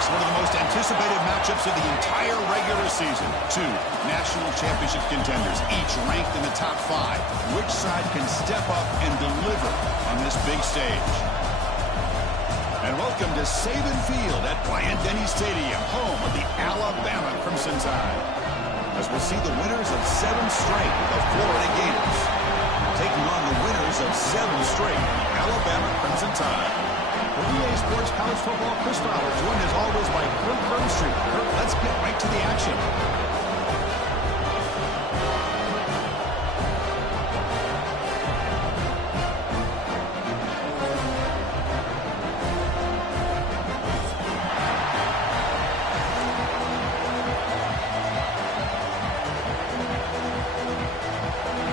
Next, one of the most anticipated matchups of the entire regular season. Two national championship contenders, each ranked in the top 5. Which side can step up and deliver on this big stage? And welcome to Saban Field at Bryant-Denny Stadium, home of the Alabama Crimson Tide. As we'll see the winners of 7 straight, the Florida Gators, taking on the winners of 7 straight, Alabama Crimson Tide. For EA Sports College Football, Chris Fowler, joined as always by Kirk Burnstreet. Kirk, let's get right to the action.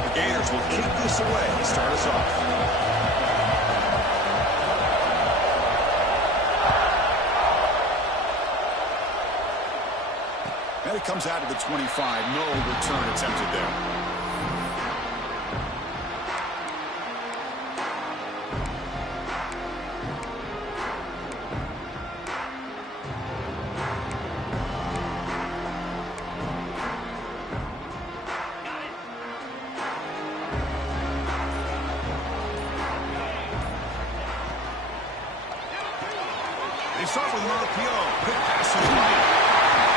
The Gators will kick this away to start us off. And it comes out of the 25. No return attempted there. They start with an RPO. Quick pass to the right.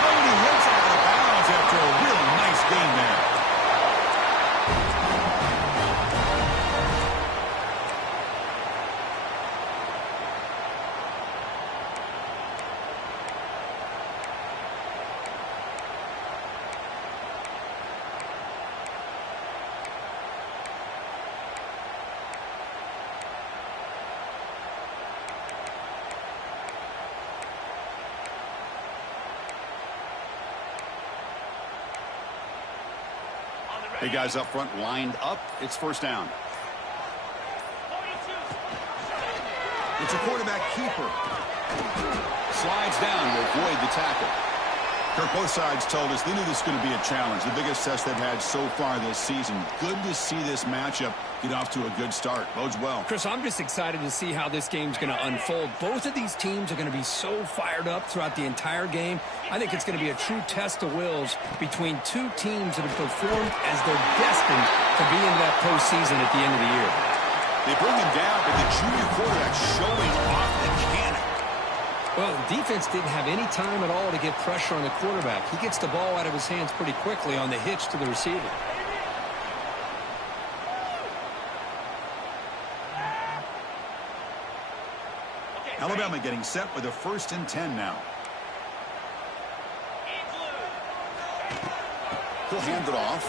Oh, he hits it out of bounds after a real nice game there. Hey, guys up front lined up. It's first down. It's a quarterback keeper. Slides down to avoid the tackle. Kirk, both sides told us they knew this was going to be a challenge. The biggest test they've had so far this season. Good to see this matchup get off to a good start. Bodes well. Chris, I'm just excited to see how this game's going to unfold. Both of these teams are going to be so fired up throughout the entire game. I think it's going to be a true test of wills between two teams that have performed as they're destined to be in that postseason at the end of the year. They bring him down, but the junior quarterback showing off the cannon. Well, the defense didn't have any time at all to get pressure on the quarterback. He gets the ball out of his hands pretty quickly on the hitch to the receiver. Alabama getting set with a 1st and 10 now. He'll hand it off.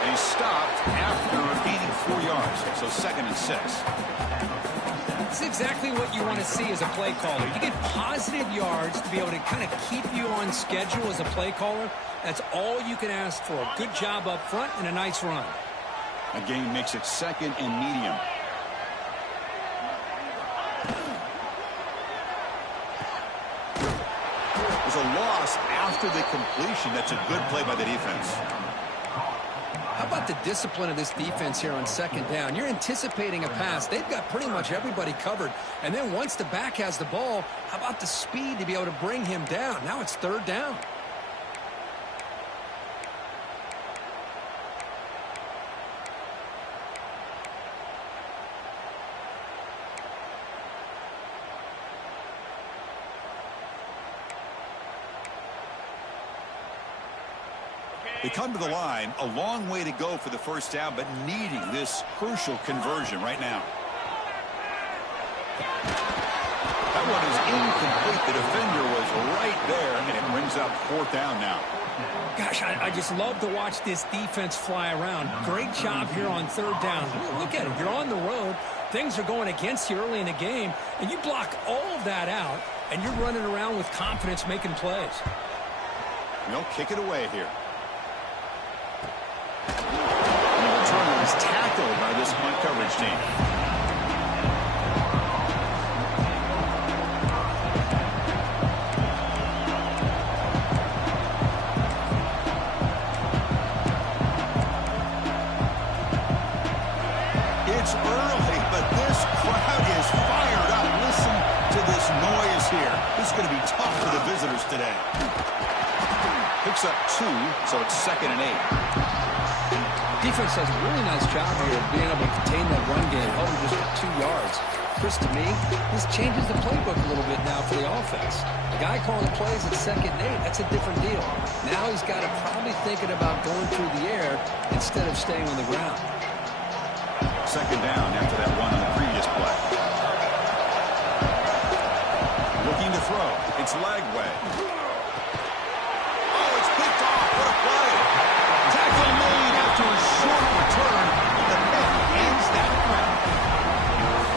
And he's stopped after gaining 4 yards. So 2nd and 6. That's exactly what you want to see as a play caller. You get positive yards to be able to kind of keep you on schedule as a play caller. That's all you can ask for. Good job up front and a nice run. A gain makes it 2nd and medium. There's a loss after the completion. That's a good play by the defense. How about the discipline of this defense here on 2nd down? You're anticipating a pass. They've got pretty much everybody covered. And then once the back has the ball, how about the speed to be able to bring him down? Now it's 3rd down. They come to the line, a long way to go for the 1st down, but needing this crucial conversion right now. That one is incomplete. The defender was right there, and it brings up 4th down now. Gosh, I just love to watch this defense fly around. Great job here on 3rd down. Look at it. You're on the road. Things are going against you early in the game, and you block all of that out, and you're running around with confidence making plays. They'll kick it away here. And the returner is tackled by this punt coverage team. It's early, but this crowd is fired up. Listen to to this noise here. This is going to be tough for the visitors today. Picks up 2, so it's 2nd and 8. Defense does a really nice job here of being able to contain that run game, held just for 2 yards. Chris, to me, this changes the playbook a little bit now for the offense. The guy calling the plays at 2nd and 8, that's a different deal. Now he's got to probably thinking about going through the air instead of staying on the ground. 2nd down after that one on the previous play. Looking to throw. It's Lagway. Oh, it's picked off. What a play. Tackle made after a short return. The pick ends that round.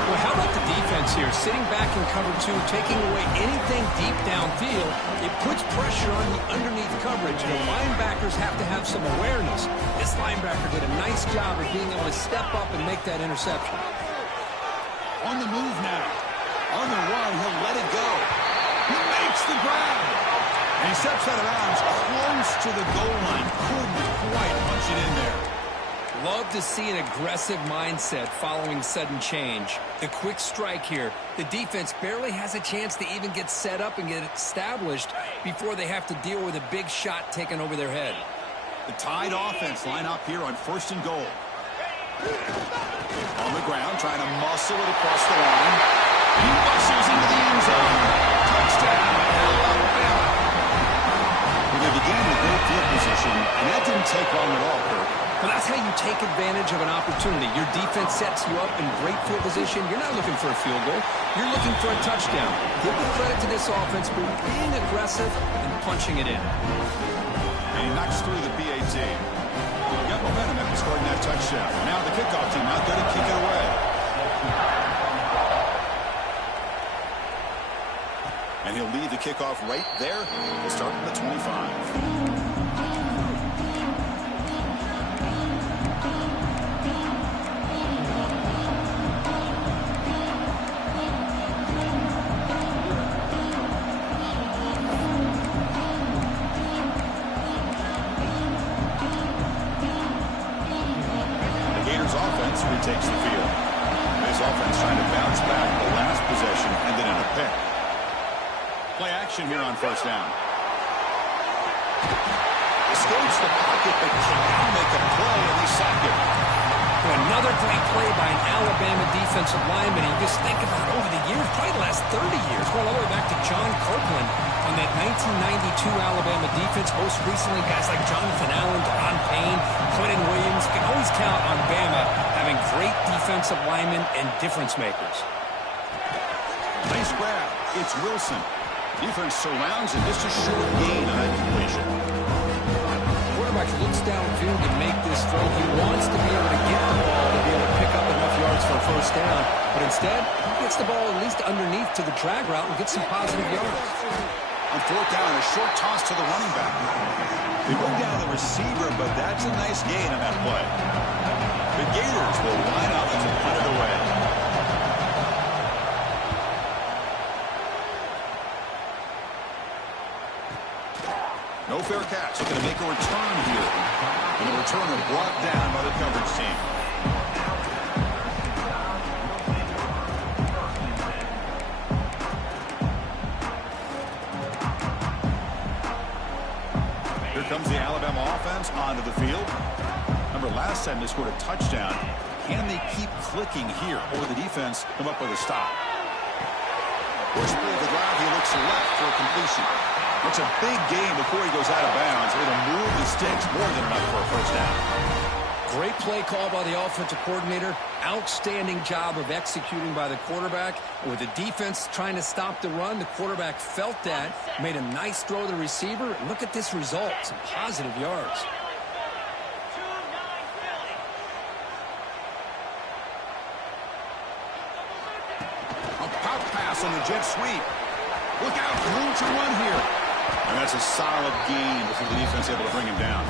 Well, how about the defense here? Sitting back in cover 2, taking away anything deep downfield. It puts pressure on the underneath coverage. The linebackers have to have some awareness. This linebacker did a nice job of being able to step up and make that interception. On the move now. On the run, he'll let it go. He makes the grab. And he steps out of bounds close to the goal line. Couldn't quite punch it in there. Love to see an aggressive mindset following sudden change. The quick strike here. The defense barely has a chance to even get set up and get established before they have to deal with a big shot taken over their head. The Tide offense line up here on 1st and goal. On the ground, trying to muscle it across the line. He muscles into the end zone. Touchdown, Alabama. Well, they began with great field position, and that didn't take long at all, Kurt. Well, that's how you take advantage of an opportunity. Your defense sets you up in great field position. You're not looking for a field goal. You're looking for a touchdown. Give the credit to this offense for being aggressive and punching it in. And he knocks through the PAT. Got momentum after scoring that touchdown. Now the kickoff team out there to kick it away. And he'll lead the kickoff right there. We'll start from the 25. Takes the field. This offense trying to bounce back. The last possession ended in a pick. Play action here on 1st down. Escapes the pocket, but can now make a play, and they sack him. Another great play by an Alabama defensive lineman. You just think about over the years, probably the last 30 years, going all the way back to John Kirkland on that 1992 Alabama defense. Most recently, guys like Jonathan Allen, Deron Payne, Quentin Williams. You can always count on Bama having great defensive linemen and difference makers. Nice grab. It's Wilson. Defense surrounds him. Just a short gain on that completion. Quarterback looks downfield to make this throw. He wants to be able to get the ball to be able to pick up enough yards for a 1st down. But instead, he gets the ball at least underneath to the drag route and gets some positive yards. On 4th down, a short toss to the running back. They bring down the receiver, but that's a nice gain on that play. The Gators will line up to punt it away. No fair catch. They're going to make a return here. And the returner brought down by the coverage team. Here comes the Alabama offense onto the field. Remember, last time they scored a touchdown. Can they keep clicking here, or will the defense come up with a stop? First play of the drive, he looks left for a completion. It's a big game before he goes out of bounds. It'll move the sticks more than enough for a 1st down. Great play call by the offensive coordinator. Outstanding job of executing by the quarterback. With the defense trying to stop the run, the quarterback felt that, made a nice throw to the receiver. Look at this result, some positive yards. A pop pass on the jet sweep. Look out, room to run here. And that's a solid gain before the defense able to bring him down.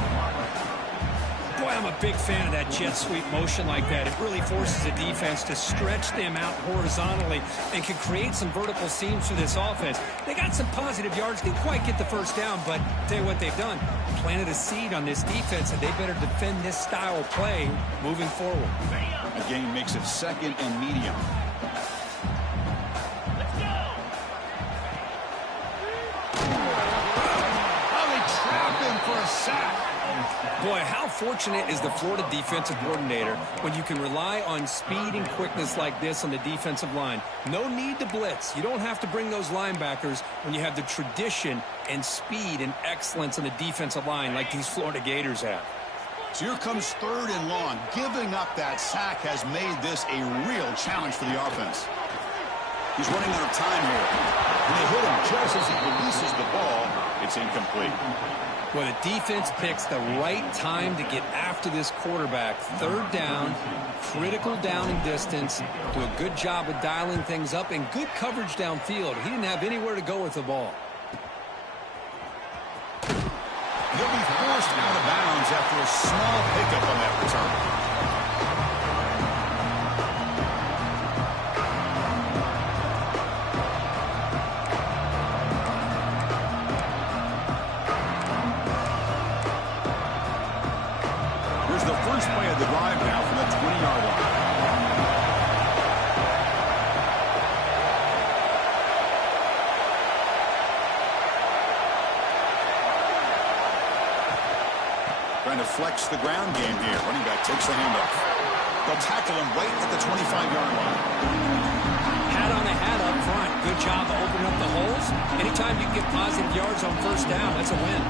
Boy, I'm a big fan of that jet sweep motion like that. It really forces the defense to stretch them out horizontally and can create some vertical seams for this offense. They got some positive yards. Didn't quite get the 1st down, but I'll tell you what they've done. Planted a seed on this defense, and they better defend this style of play moving forward. The game makes it 2nd and medium. sack. Boy, how fortunate is the Florida defensive coordinator when you can rely on speed and quickness like this on the defensive line. No need to blitz. You don't have to bring those linebackers when you have the tradition and speed and excellence on the defensive line like these Florida Gators have. So here comes 3rd and long. Giving up that sack has made this a real challenge for the offense. He's running out of time here. And they hit him just as he releases the ball. It's incomplete. Well, the defense picks the right time to get after this quarterback. 3rd down, critical down and distance. Do a good job of dialing things up and good coverage downfield. He didn't have anywhere to go with the ball. He'll be forced out of bounds after a small pickup on that return. Here's the first play of the drive now from the 20-yard line. Trying to flex the ground game here. Running back takes the handoff. They'll tackle him right at the 25-yard line. Hat on a hat up front. Good job of opening up the holes. Anytime you can get positive yards on 1st down, that's a win.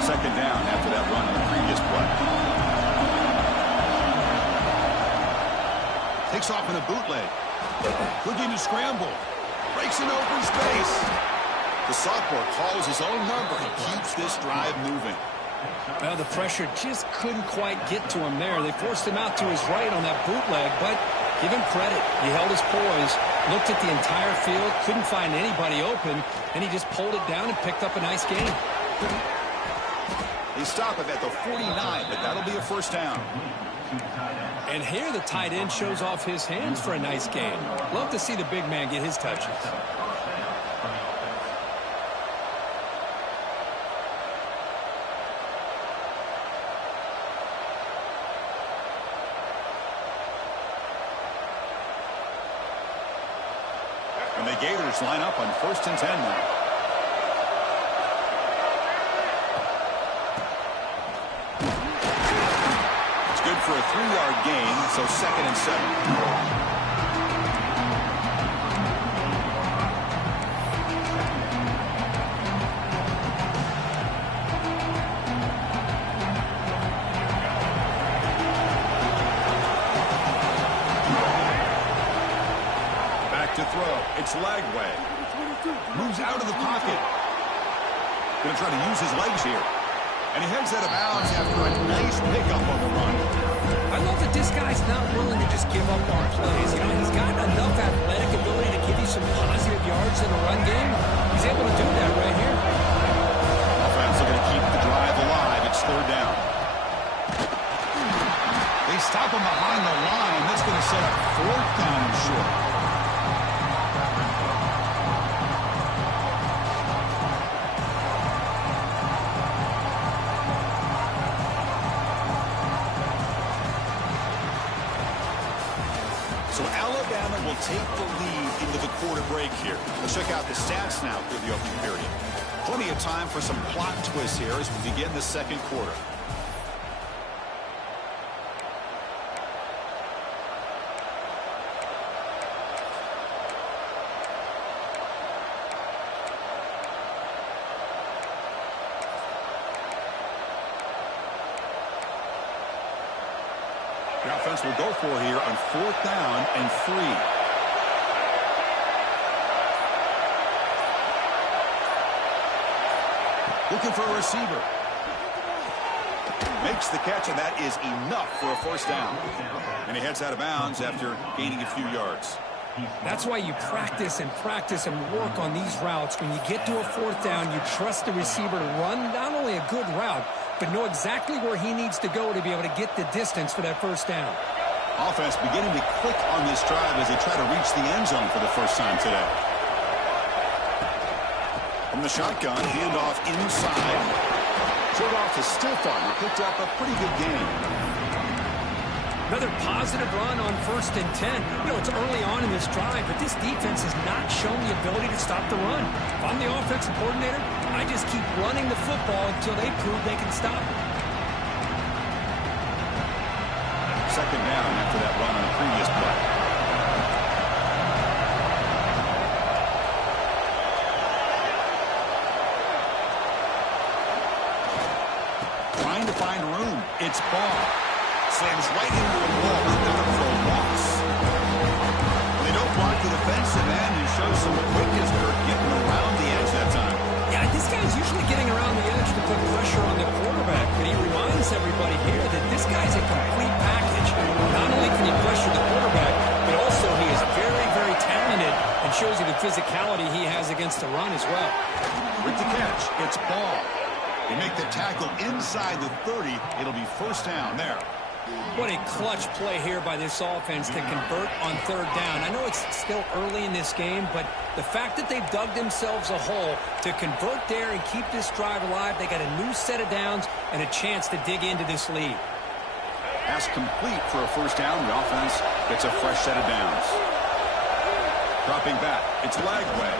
Second down after that run on the previous play. Takes off in a bootleg. Looking to scramble. Breaks an open space. The sophomore calls his own number. He keeps this drive moving. Well, the pressure just couldn't quite get to him there. They forced him out to his right on that bootleg, but give him credit. He held his poise, looked at the entire field, couldn't find anybody open, and he just pulled it down and picked up a nice gain. They stop him at the 49, but that'll be a 1st down. And here the tight end shows off his hands for a nice gain. Love to see the big man get his touches. And the Gators line up on 1st and 10 now. For a 3-yard gain, so 2nd and 7. Back to throw. It's Lagway. Moves out of the pocket. Going to try to use his legs here. And he heads out of bounds after a nice pickup on the run. I love that this guy's not willing to just give up on plays. You know, he's got enough athletic ability to give you some positive yards in the run game. He's able to do that right here. Offense are going to keep the drive alive. It's 3rd down. They stop him behind the line. That's going to set up 4th down and short. So Alabama will take the lead into the quarter break here. Let's check out the stats now through the opening period. Plenty of time for some plot twists here as we begin the 2nd quarter. The offense will go for here on 4th down and 3. Looking for a receiver. Makes the catch, and that is enough for a 1st down. And he heads out of bounds after gaining a few yards. That's why you practice and work on these routes. When you get to a 4th down, you trust the receiver to run not only a good route, but know exactly where he needs to go to be able to get the distance for that 1st down. Offense beginning to click on this drive as they try to reach the end zone for the first time today. From the shotgun, handoff inside. Short off to Stefan, who picked up a pretty good gain. Another positive run on 1st and 10. You know, it's early on in this drive, but this defense has not shown the ability to stop the run. If I'm the offensive coordinator, I just keep running the football until they prove they can stop it. 2nd down after that run on the previous play. Trying to find room. It's Ball. Slams right into a wall. Not up for a loss. They don't block the defensive end and show some quickness for getting around the edge that time. Yeah, this guy's usually getting around the edge to put pressure on the quarterback, but he reminds everybody here that this guy's a complete package. Not only can he pressure the quarterback, but also he is very, very talented and shows you the physicality he has against the run as well. With the catch, it's Ball. They make the tackle inside the 30. It'll be 1st down there. What a clutch play here by this offense to convert on 3rd down. I know it's still early in this game, but the fact that they've dug themselves a hole to convert there and keep this drive alive, they got a new set of downs and a chance to dig into this lead. Pass complete for a 1st down. The offense gets a fresh set of downs. Dropping back, it's Lagway.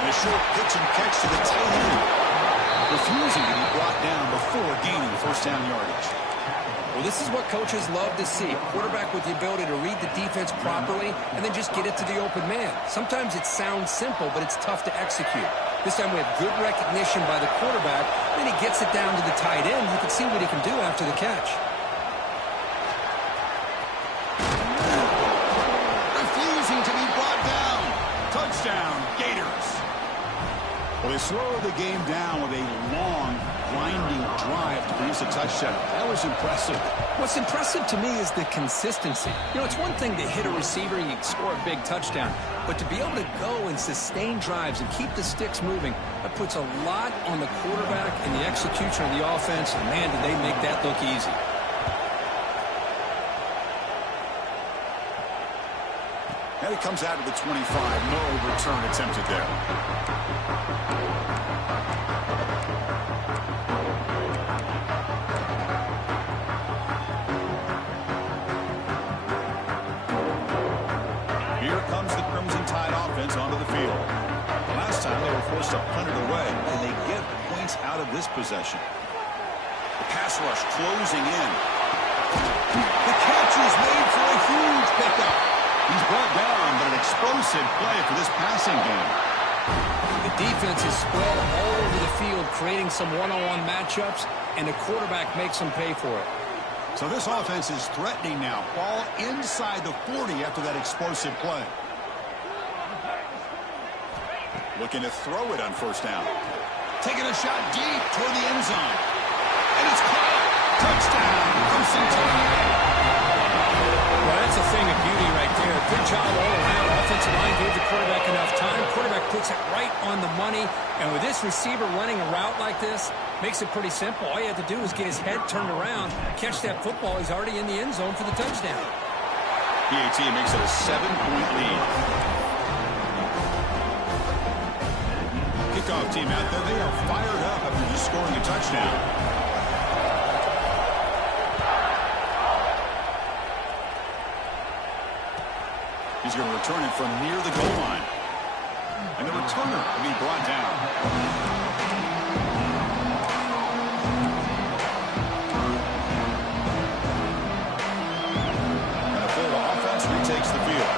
And a short pitch and catch to the tight end. Refusing to be brought down before gaining 1st down yardage. Well, this is what coaches love to see. A quarterback with the ability to read the defense properly and then just get it to the open man. Sometimes it sounds simple, but it's tough to execute. This time we have good recognition by the quarterback. Then he gets it down to the tight end. You can see what he can do after the catch. Refusing to be brought down. Touchdown, Gators. Well, they slow the game down with a long, grinding drive to produce a touchdown. That was impressive. What's impressive to me is the consistency. You know, it's one thing to hit a receiver and you score a big touchdown, but to be able to go and sustain drives and keep the sticks moving, that puts a lot on the quarterback and the execution of the offense, and man, did they make that look easy. And it comes out of the 25. No return attempted there. Here comes the Crimson Tide offense onto the field. Last time they were forced to punt it away, and they get points out of this possession. The pass rush closing in. The catch is made for a huge pickup. He's brought down, but an explosive play for this passing game. The defense is spread all over the field, creating some one-on-one matchups, and the quarterback makes them pay for it. So this offense is threatening now. Ball inside the 40 after that explosive play. Looking to throw it on 1st down. Taking a shot deep toward the end zone. And it's caught. Touchdown, Crimson Tide. Well, that's a thing of beauty right there. Good job all around. Offensive line gave the quarterback enough time. Quarterback puts it right on the money. And with this receiver running a route like this, makes it pretty simple. All you have to do is get his head turned around, catch that football. He's already in the end zone for the touchdown. PAT makes it a 7-point lead. Kickoff team out there. They are fired up after just scoring a touchdown. He's going to return it from near the goal line. And the returner will be brought down. And the Florida offense retakes the field.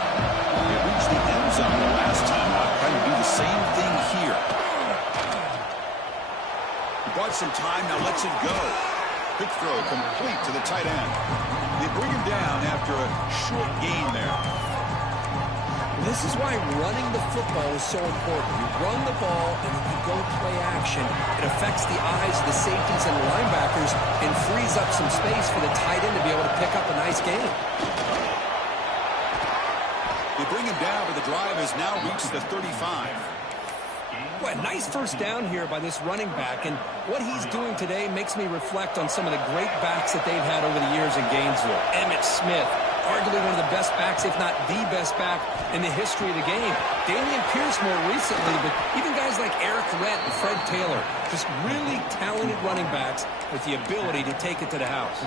They reached the end zone the last time. I'll try to do the same thing here. He bought some time, now lets it go. Quick throw complete to the tight end. They bring him down after a short gain there. This is why running the football is so important. You run the ball and you go play action. It affects the eyes of the safeties and the linebackers and frees up some space for the tight end to be able to pick up a nice game. They bring him down, but the drive has now reached the 35. Well, a nice 1st down here by this running back, and what he's doing today makes me reflect on some of the great backs that they've had over the years in Gainesville. Emmitt Smith, arguably one of the best backs, if not the best back in the history of the game. Damian Pierce more recently, but even guys like Eric Lett and Fred Taylor, just really talented running backs with the ability to take it to the house.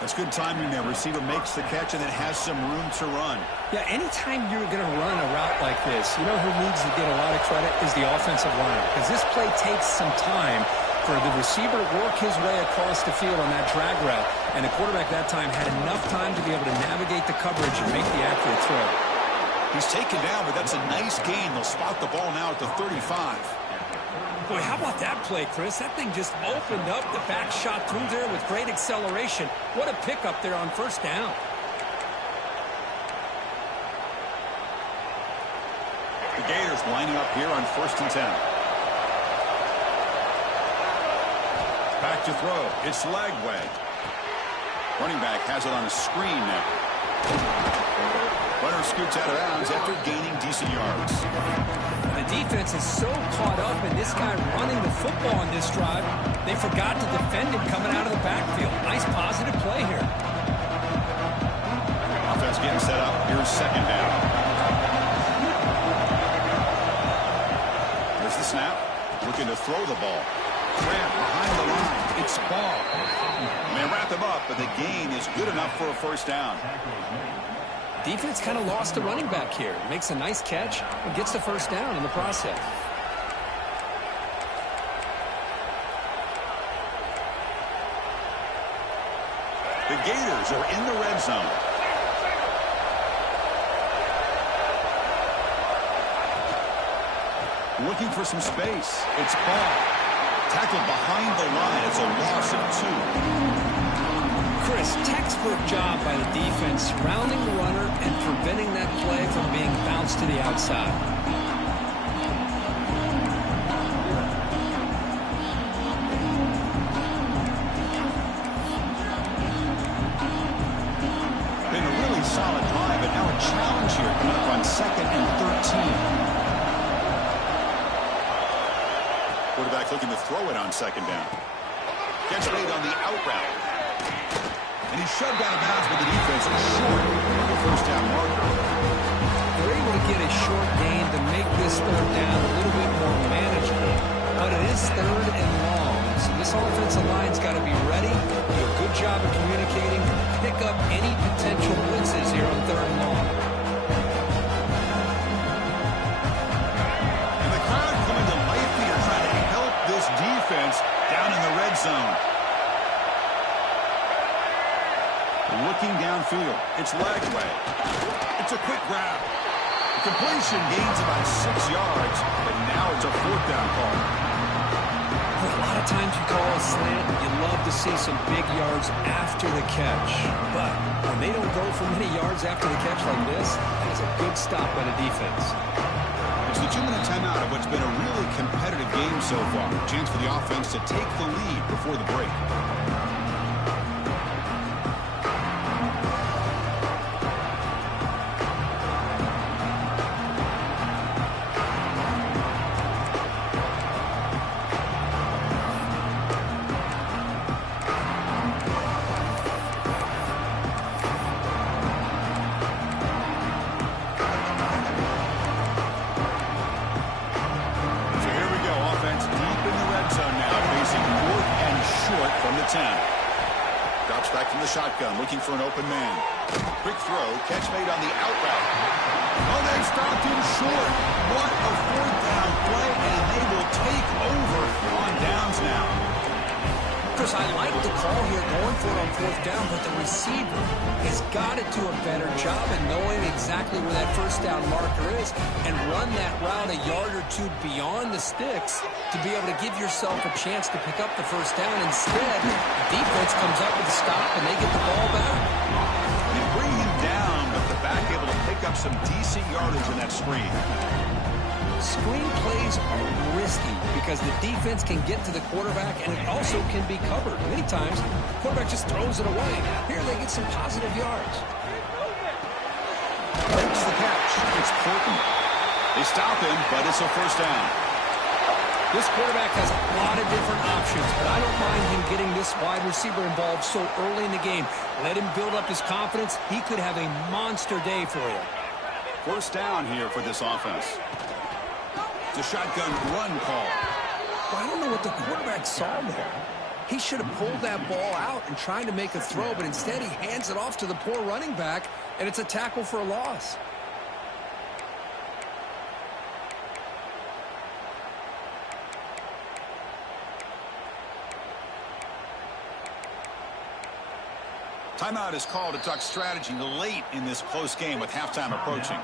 That's good timing there. Receiver makes the catch and then has some room to run. Yeah, anytime you're going to run a route like this, you know who needs to get a lot of credit is the offensive line. Because this play takes some time for the receiver to work his way across the field on that drag route. And the quarterback that time had enough time to be able to navigate the coverage and make the accurate throw. He's taken down, but that's a nice gain. They'll spot the ball now at the 35. Boy, how about that play, Chris? That thing just opened up. The back shot through there with great acceleration. What a pickup there on first down. The Gators lining up here on 1st and 10. Back to throw. It's Lagway. Running back has it on a screen now. Runner scoots out of bounds after gaining decent yards. The defense is so caught up in this guy running the football on this drive, they forgot to defend him coming out of the backfield. Nice positive play here. Offense getting set up. Here's 2nd down. There's the snap. Looking to throw the ball. Grant behind the line. It's ball. They wrap him up, but the gain is good enough for a 1st down. Defense kind of lost the running back here. Makes a nice catch and gets the 1st down in the process. The Gators are in the red zone. Looking for some space. It's ball. Tackled behind the line. It's a loss of 2. Chris, textbook job by the defense, surrounding the runner and preventing that play from being bounced to the outside. Been a really solid drive, but now a challenge here coming up on 2nd and 13. Quarterback looking to throw it on 2nd down. Gets made on the out route. And he's shoved out of bounds, but the defense is short of the 1st down marker. They're able to get a short gain to make this 3rd down a little bit more manageable. But it is 3rd and long, so this offensive line's got to be ready, do a good job of communicating, pick up any potential blitzes here on 3rd and long. And the crowd coming to life here, trying to help this defense down in the red zone. Looking downfield, it's Lagway. It's a quick grab. The completion gains about 6 yards, but now it's a 4th down call. A lot of times you call a slant, you love to see some big yards after the catch. But when they don't go for many yards after the catch like this, that is a good stop by the defense. It's the 2-minute timeout of what's been a really competitive game so far. Chance for the offense to take the lead before the break. Shotgun, looking for an open man. Quick throw, catch made on the out route. Oh, they stopped him short. What a 4th down play, and they will take over on downs now. Chris, I like the call here going for it on 4th down, but the receiver has got to do a better job in knowing exactly where that 1st down marker is and run that route a yard or 2 beyond the sticks to be able to give yourself a chance to pick up the 1st down. Instead, the defense comes up with a stop and they get the ball back. They bring him down, but the back able to pick up some decent yardage in that screen. Screen plays are risky because the defense can get to the quarterback and it also can be covered. Many times, the quarterback just throws it away. Here they get some positive yards. Breaks the catch. It's Portman. They stop him, but it's a 1st down. This quarterback has a lot of different options, but I don't mind him getting this wide receiver involved so early in the game. Let him build up his confidence. He could have a monster day for you. 1st down here for this offense. It's a shotgun run call. Well, I don't know what the quarterback saw there. He should have pulled that ball out and tried to make a throw, but instead he hands it off to the poor running back, and it's a tackle for a loss. Timeout is called to talk strategy late in this close game with halftime approaching.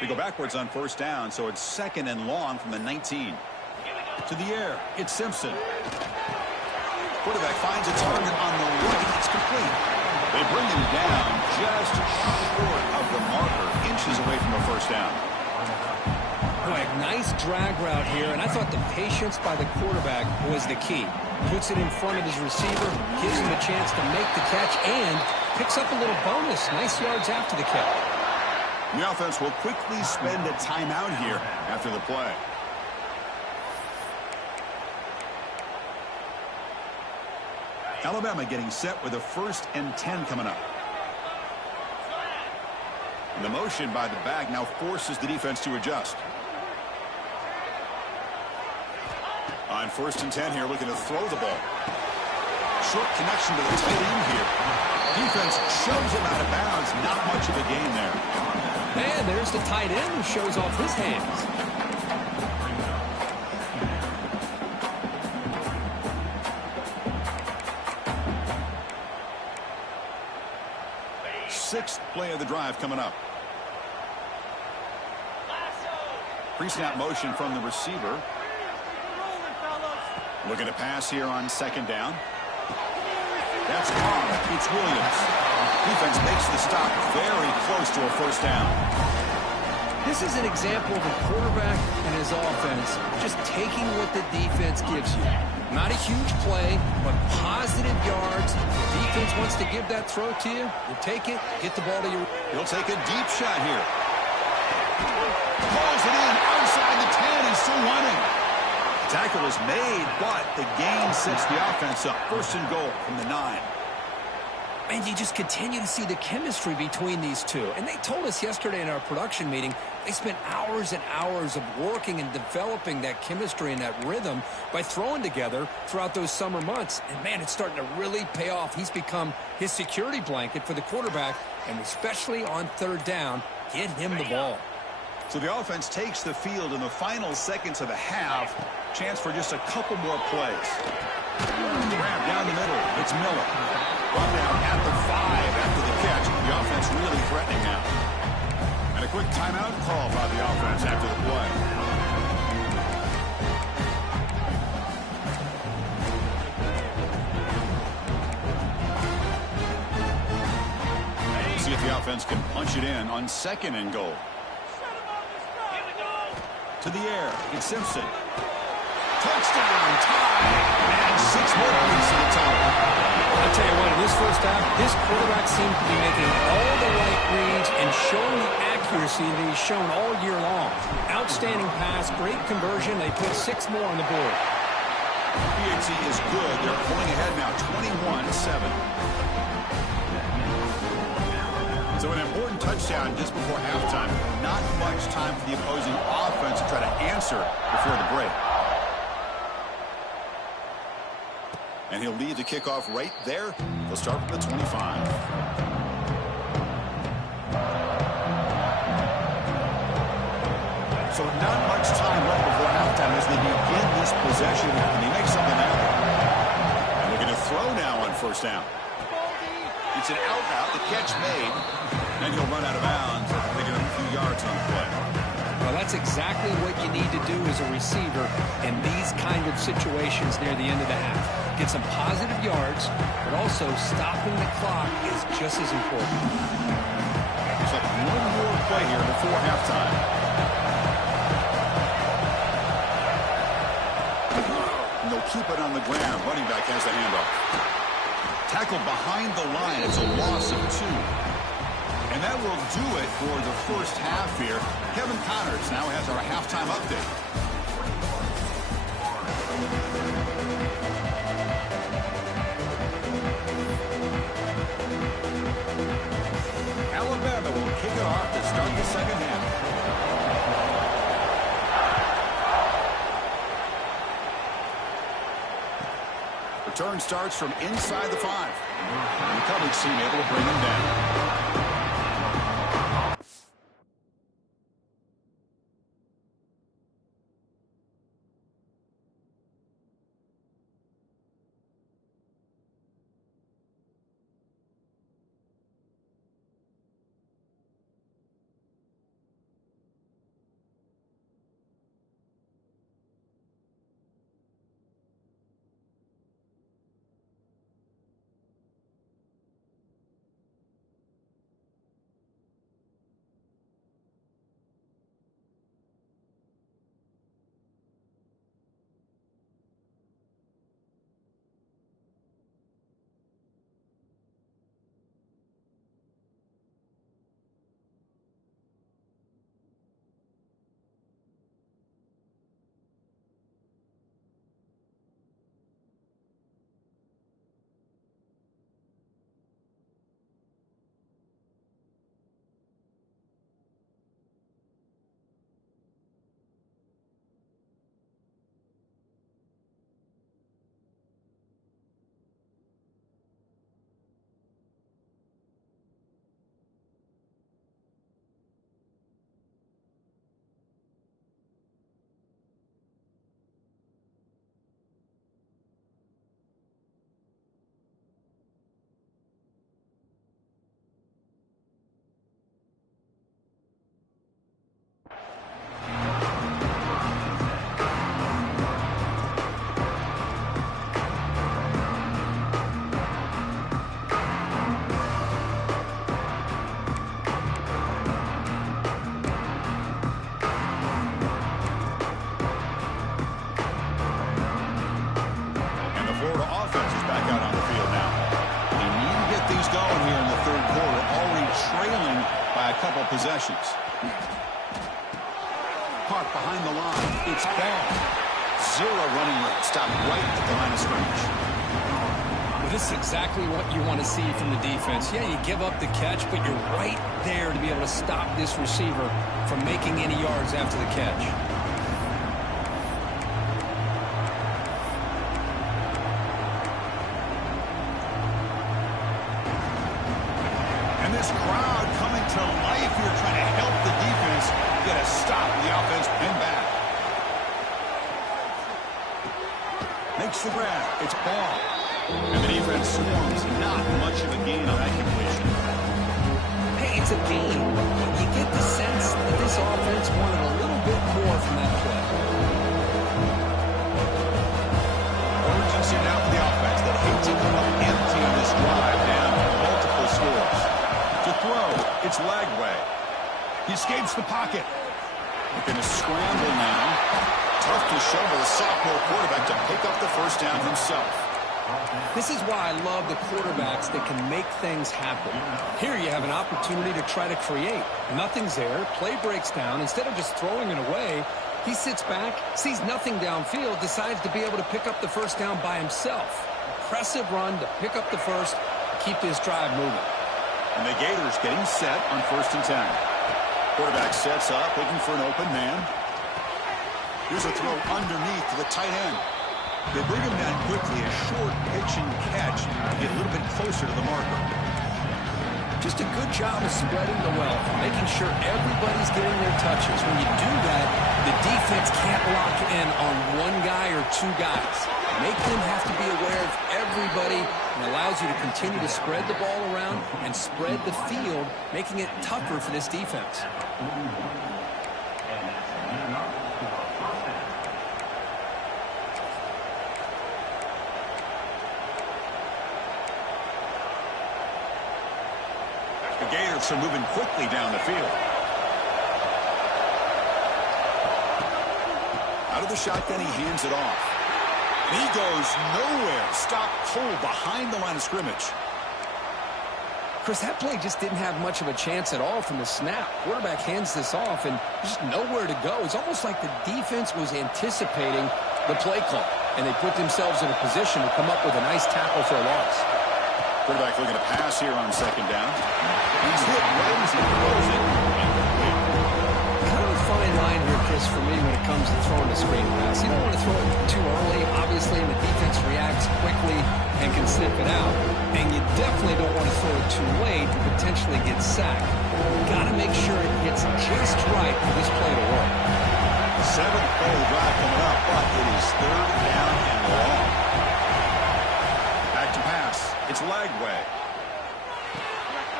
We go backwards on first down, so it's second and long from the 19. To the air, it's Simpson. Quarterback finds a target on the right. It's complete. They bring him down just short of the marker, inches away from a first down. Boy, nice drag route here, and I thought the patience by the quarterback was the key. Puts it in front of his receiver, gives him a chance to make the catch, and picks up a little bonus. Nice yards after the catch. The offense will quickly spend a timeout here after the play. Alabama getting set with a 1st and 10 coming up. And the motion by the back now forces the defense to adjust. On 1st and 10 here, looking to throw the ball. Short connection to the tight end here. Defense shoves him out of bounds. Not much of a gain there. And there's the tight end who shows off his hands. Sixth play of the drive coming up. Pre-snap motion from the receiver. Looking to pass here on 2nd down. That's off. It's Williams. Defense makes the stop very close to a 1st down. This is an example of a quarterback and his offense just taking what the defense gives you. Not a huge play, but positive yards. The defense wants to give that throw to you. You take it, get the ball to you. He'll take a deep shot here. Pulls it in outside the 10. He's still running. Tackle is made, but the gain sets the offense up. 1st and goal from the 9. And you just continue to see the chemistry between these two. And they told us yesterday in our production meeting, they spent hours and hours of working and developing that chemistry and that rhythm by throwing together throughout those summer months. And, man, it's starting to really pay off. He's become his security blanket for the quarterback, and especially on 3rd down, get him the ball. So the offense takes the field in the final seconds of the half. Chance for just a couple more plays. Grab down the middle. It's Miller. Run down at the 5 after the catch. The offense really threatening now. And a quick timeout call by the offense after the play. See if the offense can punch it in on 2nd and goal. To the air, it's Simpson. Touchdown, tie, and 6 more points to the total. I'll tell you what, in this first half, this quarterback seems to be making all the right reads and showing the accuracy that he's shown all year long. Outstanding pass, great conversion. They put 6 more on the board. PAT is good. They're pulling ahead now, 21-7. So an important touchdown just before halftime. Not much time for the opposing offense to try to answer before the break. And he'll lead the kickoff right there. He'll start from the 25. So not much time left before halftime as they begin this possession. And he makes something happen. And looking to throw now on 1st down. It's an out route, the catch made, and he'll run out of bounds, picking up a few yards on the play. Well, that's exactly what you need to do as a receiver in these kind of situations near the end of the half. Get some positive yards, but also stopping the clock is just as important. Looks like one more play here before halftime. And they'll keep it on the ground. Running back has the handoff. Tackled behind the line. It's a loss of 2. And that will do it for the first half here. Kevin Connors now has our halftime update. second half. Return starts from inside the 5. The coverage team able to bring him down. Possessions. Park behind the line. It's ball. 0 running room. Stop right at the line of scrimmage. Well, this is exactly what you want to see from the defense. Yeah, you give up the catch, but you're right there to be able to stop this receiver from making any yards after the catch. And this crowd coming to life here, trying to help the defense get a stop in the offense and back. Makes the grab. It's ball. And the defense swarms. Not much of a gain on that completion. Hey, it's a game. You get the sense that this offense wanted a little bit more from that play. Urgency now for the offense that hate to come up empty on this drive down multiple scores. To throw, it's Lagway. He escapes the pocket. They're going to scramble now. Tough to show by the sophomore quarterback to pick up the first down himself. This is why I love the quarterbacks that can make things happen. Here you have an opportunity to try to create. Nothing's there. Play breaks down. Instead of just throwing it away, he sits back, sees nothing downfield, decides to be able to pick up the first down by himself. Impressive run to pick up the first, keep this drive moving. And the Gators getting set on 1st and 10. Quarterback sets up, looking for an open man. Here's a throw underneath to the tight end. They bring him down quickly, a short pitch and catch to get a little bit closer to the marker. Just a good job of spreading the wealth, making sure everybody's getting their touches. When you do that, the defense can't lock in on one guy or two guys. Make them have to be aware of everybody, and allows you to continue to spread the ball around and spread the field, making it tougher for this defense. The Gators are moving quickly down the field. Out of the shotgun, he hands it off. And he goes nowhere. Stop cold behind the line of scrimmage. Chris, that play just didn't have much of a chance at all from the snap. Quarterback hands this off, and just nowhere to go. It's almost like the defense was anticipating the play call, and they put themselves in a position to come up with a nice tackle for a loss. Quarterback looking to pass here on 2nd down. He's hit right as he throws it. Incomplete. Chris, for me when it comes to throwing a screen pass. You don't want to throw it too early, obviously, and the defense reacts quickly and can sniff it out. And you definitely don't want to throw it too late and potentially get sacked. Got to make sure it gets just right for this play to work. 7th play of the drive coming up, but it is 3rd down and long. Back to pass. It's Lagway.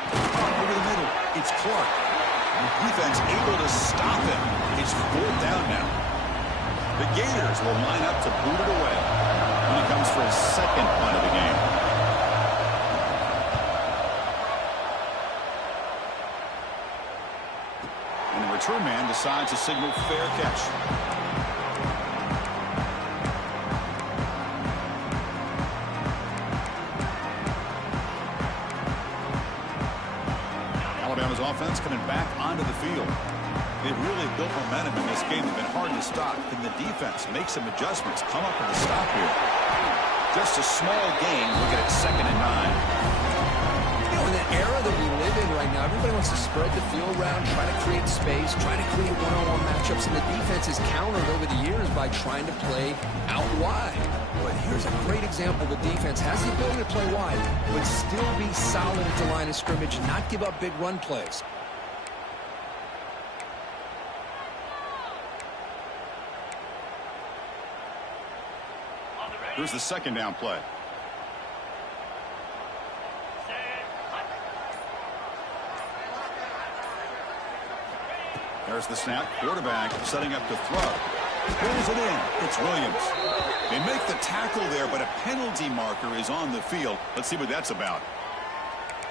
Over the middle. It's Clark. Defense able to stop him. It's 4th down now. The Gators will line up to boot it away when he comes for his 2nd punt of the game. And the return man decides to signal fair catch. Alabama's offense coming back onto the field. They've really built momentum in this game. They've been hard to stop. Can the defense make some adjustments? Come up with a stop here. Just a small gain. Look at it, 2nd and 9. You know, in the era that we live in right now, everybody wants to spread the field around, try to create space, try to create one-on-one matchups, and the defense is countered over the years by trying to play out wide. But here's a great example. The defense has the ability to play wide, but still be solid at the line of scrimmage and not give up big run plays. Here's the 2nd down play. There's the snap. Quarterback setting up to throw. Pulls it in. It's Williams. They make the tackle there, but a penalty marker is on the field. Let's see what that's about.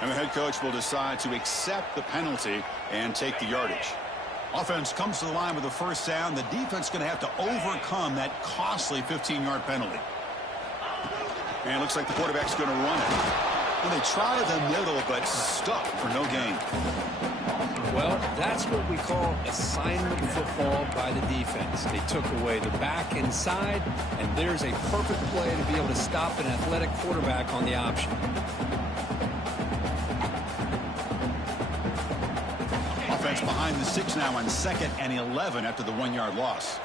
And the head coach will decide to accept the penalty and take the yardage. Offense comes to the line with a 1st down. The defense going to have to overcome that costly 15-yard penalty. And it looks like the quarterback's going to run it. And they try the middle, but stuck for no gain. Well, that's what we call assignment football by the defense. They took away the back inside, and there's a perfect play to be able to stop an athletic quarterback on the option. Offense behind the 6 now on 2nd and 11 after the 1-yard loss.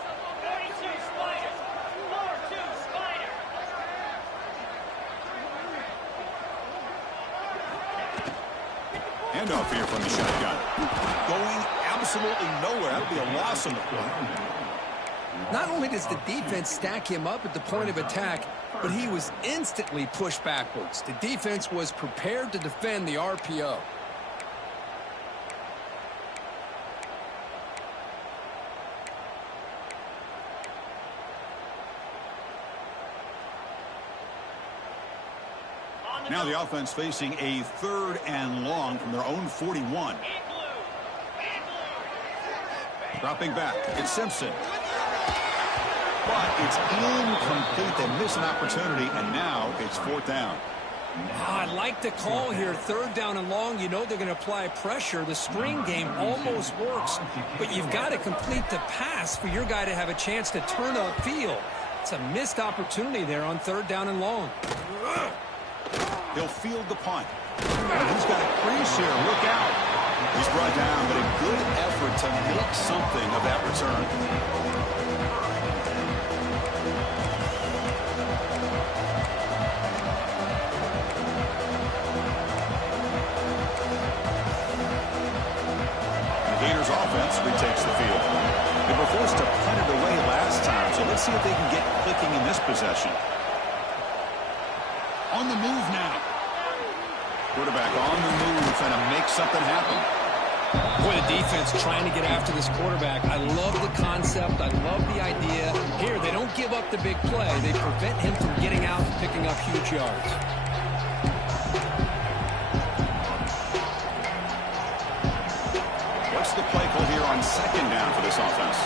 Handoff here from the shotgun. Going absolutely nowhere. That'll be a loss on the play. Not only does the defense stack him up at the point of attack, but he was instantly pushed backwards. The defense was prepared to defend the RPO. Now the offense facing a 3rd and long from their own 41. Dropping back. It's Simpson. But it's incomplete. They miss an opportunity, and now it's 4th down. I like the call here. 3rd down and long. You know they're going to apply pressure. The screen game almost works, but you've got to complete the pass for your guy to have a chance to turn upfield. It's a missed opportunity there on 3rd down and long. He'll field the punt. And he's got a crease here. Look out. He's brought down, but a good effort to make something of that return. The Gators offense retakes the field. They were forced to punt it away last time, so let's see if they can get clicking in this possession. On the move now. Quarterback on the move, trying to make something happen. Boy, the defense trying to get after this quarterback. I love the concept. I love the idea. Here, they don't give up the big play. They prevent him from getting out and picking up huge yards. What's the play call here on 2nd down for this offense?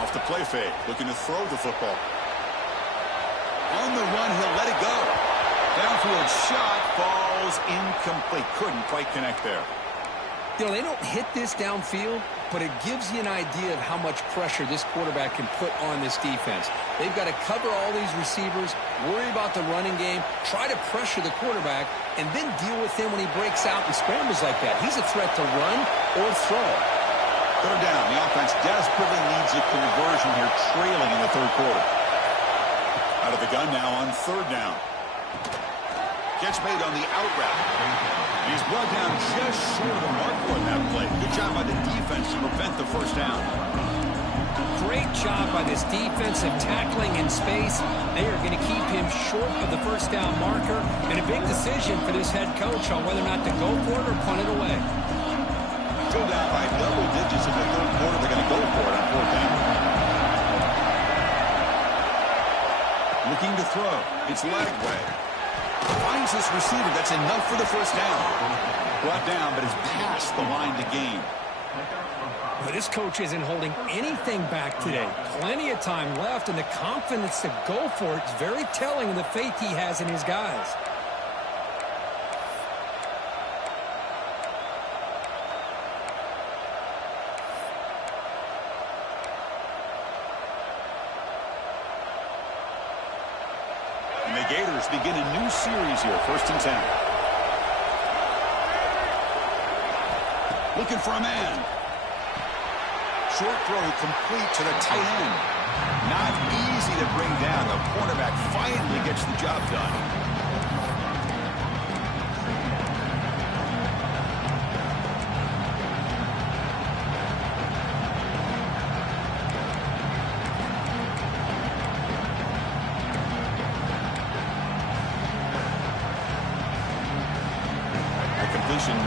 Off the play fake, looking to throw the football. On the run, he'll let it go. Downfield shot falls incomplete. Couldn't quite connect there. You know, they don't hit this downfield, but it gives you an idea of how much pressure this quarterback can put on this defense. They've got to cover all these receivers, worry about the running game, try to pressure the quarterback, and then deal with him when he breaks out and scrambles like that. He's a threat to run or throw. Third down. The offense desperately needs a conversion here, trailing in the third quarter. Out of the gun now on third down. Gets made on the out route. He's brought down just short of the mark for that play. Good job by the defense to prevent the first down. Great job by this defensive tackling in space. They are going to keep him short of the first down marker. And a big decision for this head coach on whether or not to go for it or punt it away. Still down by double digits in the third quarter. They're going to go for it on fourth down. Looking to throw. It's Lagway. Finds this receiver. That's enough for the first down. Brought down, but it's past the line to gain. But this coach isn't holding anything back today. Plenty of time left, and the confidence to go for it is very telling of the faith he has in his guys. And the Gators begin a new series here, 1st and 10. Looking for a man. Short throw complete to the tight end. Not easy to bring down. The cornerback finally gets the job done.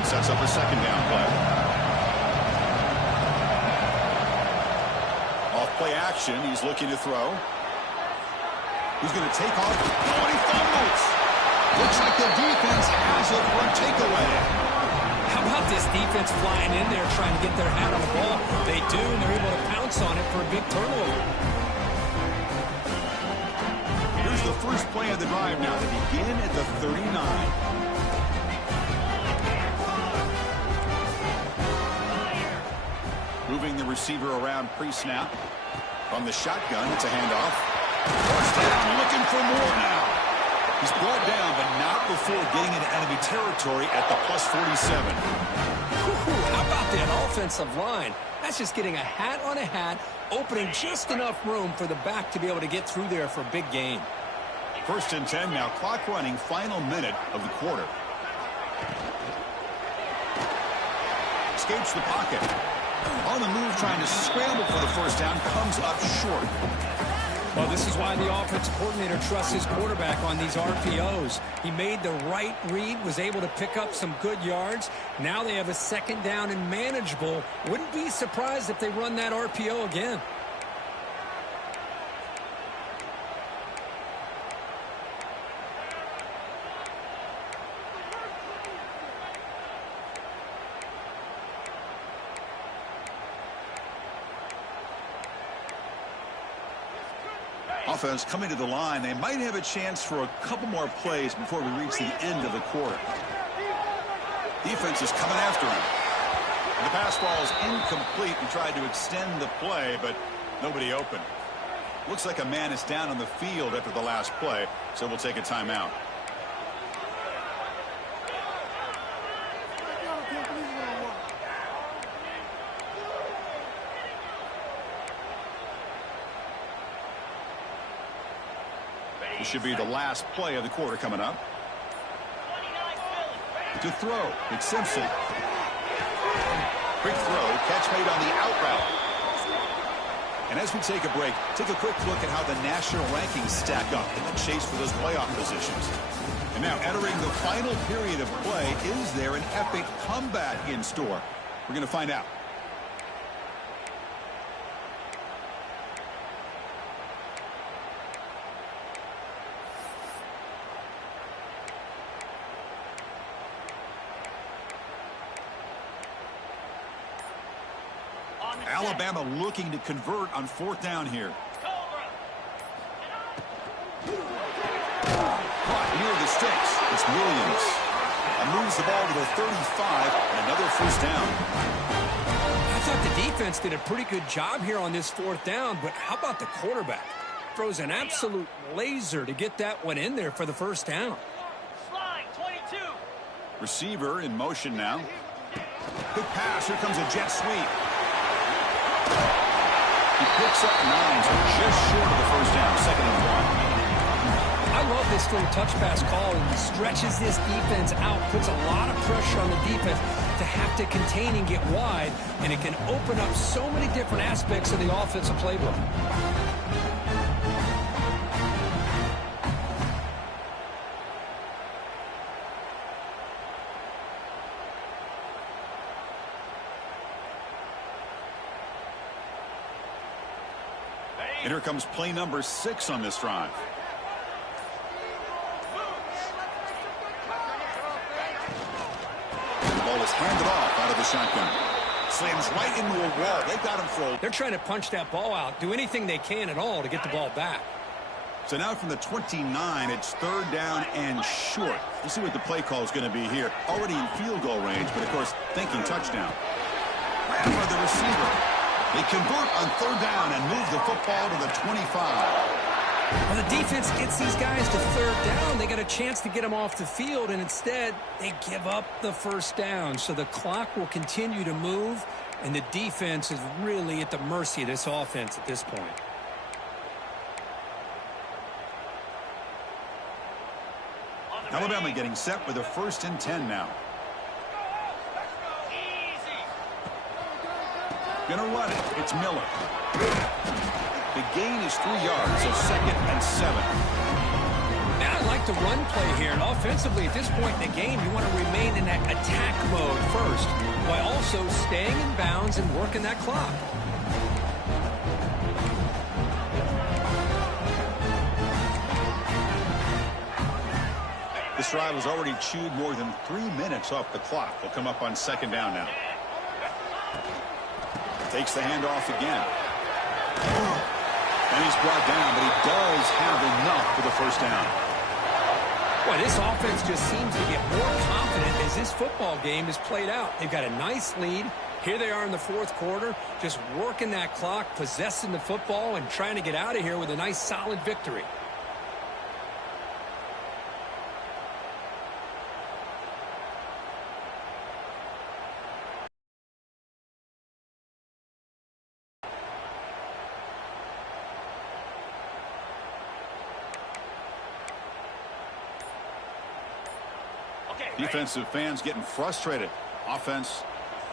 Sets up a second down play. Off play action. He's looking to throw. He's going to take off. Oh, and he fumbles. Looks like the defense has it for a takeaway. How about this defense flying in there trying to get their hat on the ball? They do, and they're able to pounce on it for a big turnover. Here's the first play of the drive now. They begin at the 39. Moving the receiver around pre-snap. From the shotgun, it's a handoff. First down, looking for more now. He's brought down, but not before getting into enemy territory at the plus 47. How about that offensive line? That's just getting a hat on a hat, opening just enough room for the back to be able to get through there for a big gain. 1st and 10 now. Clock running, final minute of the quarter. Escapes the pocket. On the move, trying to scramble for the first down, comes up short. Well, this is why the offensive coordinator trusts his quarterback on these RPOs. He made the right read, was able to pick up some good yards. Now they have a second down and manageable. Wouldn't be surprised if they run that RPO again. Offense coming to the line. They might have a chance for a couple more plays before we reach the end of the quarter. Defense is coming after him. The pass ball is incomplete and tried to extend the play, but nobody open. Looks like a man is down on the field after the last play, so we'll take a timeout. This should be the last play of the quarter coming up. To throw, it's Simpson. Quick throw, catch made on the out route. And as we take a break, take a quick look at how the national rankings stack up in the chase for those playoff positions. And now entering the final period of play, is there an epic comeback in store? We're going to find out. Alabama looking to convert on 4th down here. Caught near the sticks. It's Williams. A and moves the ball to the 35, and another first down. I thought the defense did a pretty good job here on this fourth down, but how about the quarterback? Throws an absolute laser to get that one in there for the first down. Slide, 22. Receiver in motion now. Quick pass. Here comes a jet sweep. He picks up 9, so just short of the first down. 2nd and 1. I love this little touch pass call. He stretches this defense out, puts a lot of pressure on the defense to have to contain and get wide, and it can open up so many different aspects of the offensive playbook. And here comes play number 6 on this drive. Is handed off out of the shotgun. Slams right into a wall. They've got him for. They're trying to punch that ball out, do anything they can at all to get the ball back. So now from the 29, it's 3rd down and short. We'll see what the play call is going to be here. Already in field goal range, but of course thinking touchdown. Ran for the receiver. They convert on 3rd down and move the football to the 25. Well, the defense gets these guys to 3rd down. They got a chance to get them off the field, and instead they give up the first down. So the clock will continue to move, and the defense is really at the mercy of this offense at this point. Alabama getting set with a 1st and 10 now. Gonna run it. It's Miller. The gain is 3 yards, so 2nd and 7. Now I like the run play here, and offensively at this point in the game, you want to remain in that attack mode first, while also staying in bounds and working that clock. This drive has already chewed more than 3 minutes off the clock. They'll come up on 2nd down now. Takes the handoff again. And he's brought down, but he does have enough for the first down. Well, this offense just seems to get more confident as this football game is played out. They've got a nice lead. Here they are in the 4th quarter, just working that clock, possessing the football, and trying to get out of here with a nice, solid victory. Defensive fans getting frustrated. Offense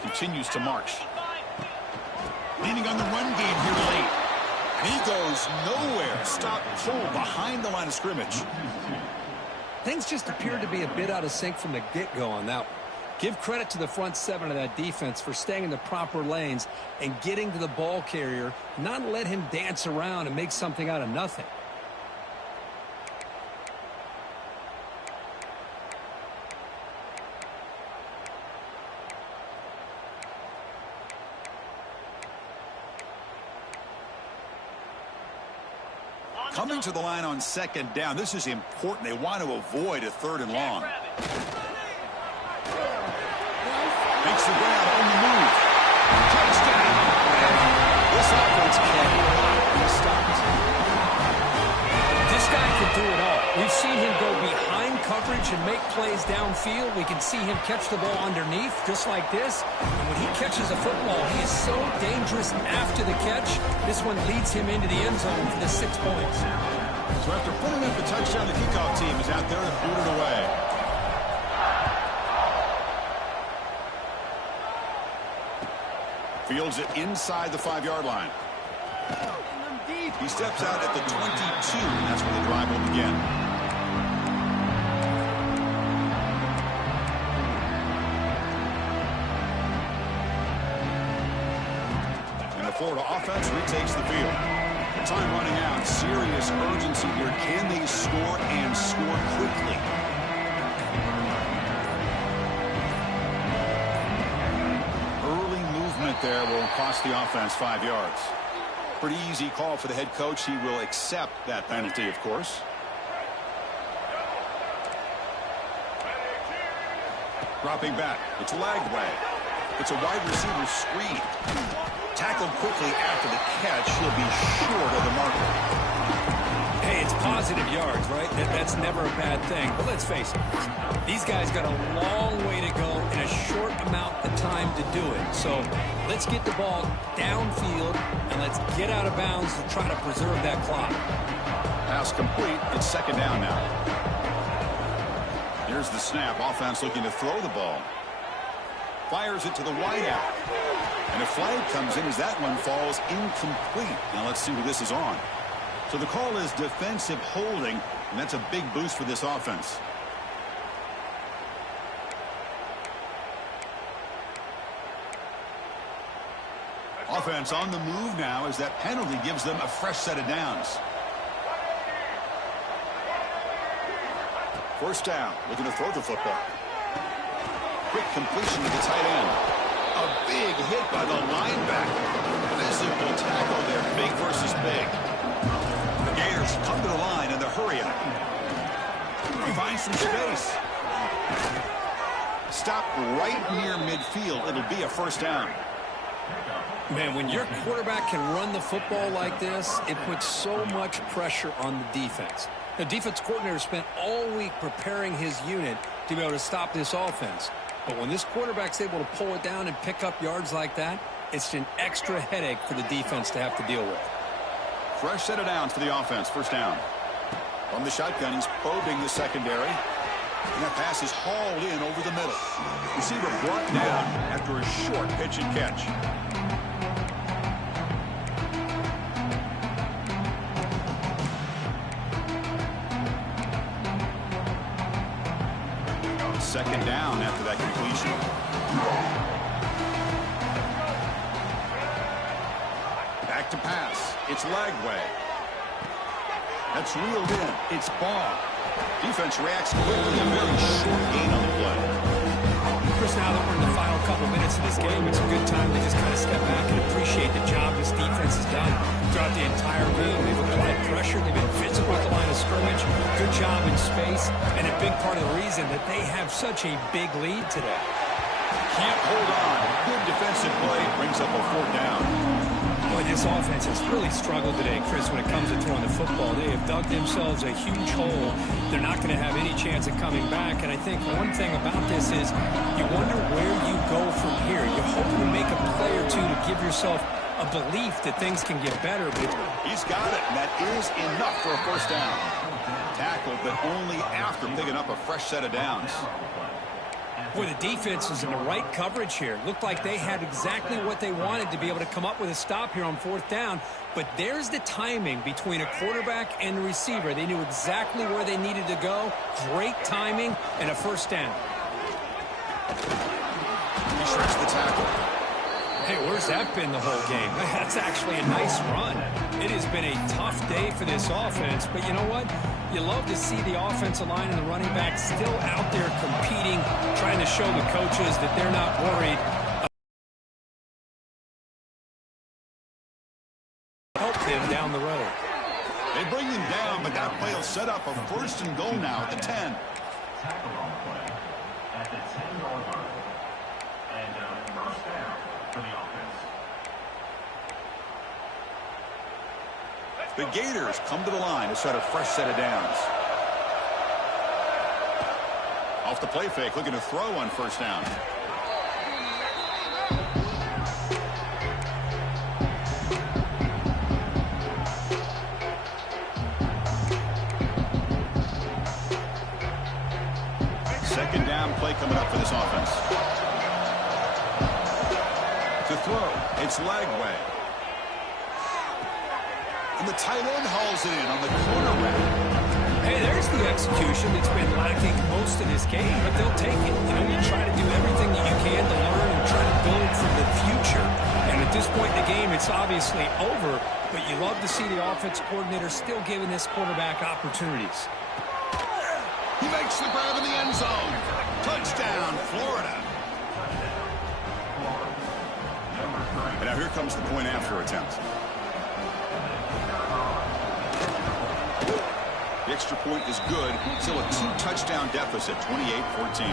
continues to march. Leaning on the run game here late. And he goes nowhere. Stop, pull behind the line of scrimmage. Things just appeared to be a bit out of sync from the get-go on that one. Give credit to the front 7 of that defense for staying in the proper lanes and getting to the ball carrier, not let him dance around and make something out of nothing. Coming to the line on 2nd down. This is important. They want to avoid a 3rd and long. Makes the grab on the move. Touchdown. This offense cannot be stopped. This guy can do it all. We've seen him go behind coverage and make plays downfield. We can see him catch the ball underneath just like this. And when he catches a football, he is so dangerous after the catch. This one leads him into the end zone for the 6 points. So after putting up the touchdown, the kickoff team is out there to boot it away. Fields it inside the 5-yard line. He steps out at the 22, and that's where the drive will begin. And the Florida offense retakes the field. The time running out. Serious urgency here. Can they score and score quickly? There will cost the offense 5 yards. Pretty easy call for the head coach. He will accept that penalty, of course. Dropping back. It's Lagway. It's a wide receiver screen. Tackled quickly after the catch. He'll be short of the marker. Hey, it's positive yards, right? That's never a bad thing. But let's face it, these guys got a long way to go in a short amount of time to do it. So let's get the ball downfield, and let's get out of bounds to try to preserve that clock. Pass complete. It's second down now. Here's the snap. Offense looking to throw the ball. Fires it to the wideout. And a flag comes in as that one falls incomplete. Now let's see who this is on. So the call is defensive holding, and that's a big boost for this offense. Offense on the move now as that penalty gives them a fresh set of downs. First down, looking to throw the football. Quick completion to the tight end. A big hit by the linebacker. Physical tackle there, big versus big. The Gators come to the line in the hurry-up. He finds some space. Stop right near midfield. It'll be a first down. Man, when your quarterback can run the football like this, it puts so much pressure on the defense. The defense coordinator spent all week preparing his unit to be able to stop this offense. But when this quarterback's able to pull it down and pick up yards like that, it's an extra headache for the defense to have to deal with. Fresh set of downs for the offense. First down. From the shotgun, he's probing the secondary. And that pass is hauled in over the middle. Receiver brought down after a short pitch and catch. Second down after that completion. Back to pass. It's Lagway. That's reeled in. It's ball. Defense reacts quickly. A very short gain on the play. Chris, now that we're in the final couple minutes of this game, it's a good time to just kind of step back and appreciate the job this defense has done throughout the entire game. They've applied pressure. They've been physical at the line of scrimmage. Good job in space. And a big part of the reason that they have such a big lead today. Can't hold on. Good defensive play. Brings up a fourth down. Boy, this offense has really struggled today, Chris, when it comes to throwing the football. They have dug themselves a huge hole. They're not going to have any chance of coming back. And I think one thing about this is you wonder where you go from here. You hope to make a play or two to give yourself a belief that things can get better. But he's got it, and that is enough for a first down. Tackled, but only after picking up a fresh set of downs. Boy, the defense is in the right coverage here. Looked like they had exactly what they wanted to be able to come up with a stop here on fourth down. But there's the timing between a quarterback and the receiver. They knew exactly where they needed to go. Great timing and a first down. He shreds the tackle. Hey, where's that been the whole game? That's actually a nice run. It has been a tough day for this offense, but you know what? You love to see the offensive line and the running back still out there competing, trying to show the coaches that they're not worried. Help them down the road. They bring him down, but that play will set up a first and goal now at the 10. Tackle on play at the 10-yard line. And first down for the offense. The Gators come to the line to set a fresh set of downs. Off the play fake, looking to throw on first down. Second down play coming up for this offense. To throw, it's Lagway. And the tight end hauls it in on the corner route. Hey, there's the execution that's been lacking most of this game, but they'll take it. You know, you try to do everything that you can to learn and try to build for the future. And at this point in the game, it's obviously over, but you love to see the offensive coordinator still giving this quarterback opportunities. He makes the grab in the end zone. Touchdown, Florida. And now here comes the point after attempt. The extra point is good. Still a 2-touchdown deficit, 28-14.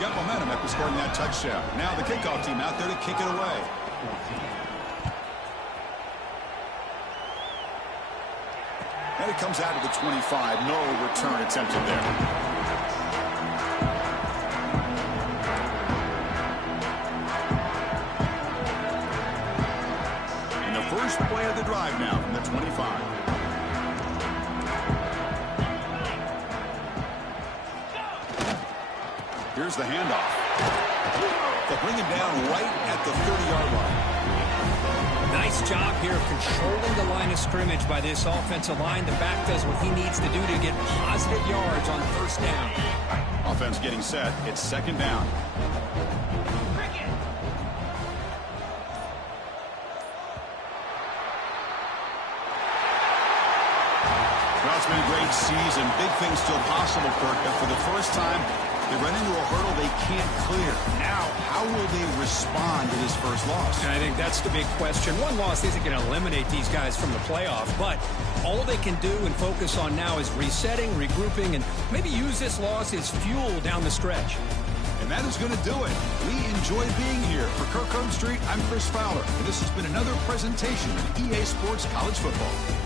Got momentum after scoring that touchdown. Now the kickoff team out there to kick it away. And it comes out to the 25. No return attempted there. And the first play of the drive now from the 25. Here's the handoff. They'll bring him down right at the 30-yard line. Nice job here of controlling the line of scrimmage by this offensive line. The back does what he needs to do to get positive yards on first down. Offense getting set. It's second down. Well, it's been a great season. Big things still possible, Kirk, but for the first time, they run into a hurdle they can't clear. Now, how will they respond to this first loss? And I think that's the big question. One loss isn't going to eliminate these guys from the playoff, but all they can do and focus on now is resetting, regrouping, and maybe use this loss as fuel down the stretch. And that is going to do it. We enjoy being here. For Kirk Street, I'm Chris Fowler, and this has been another presentation of EA Sports College Football.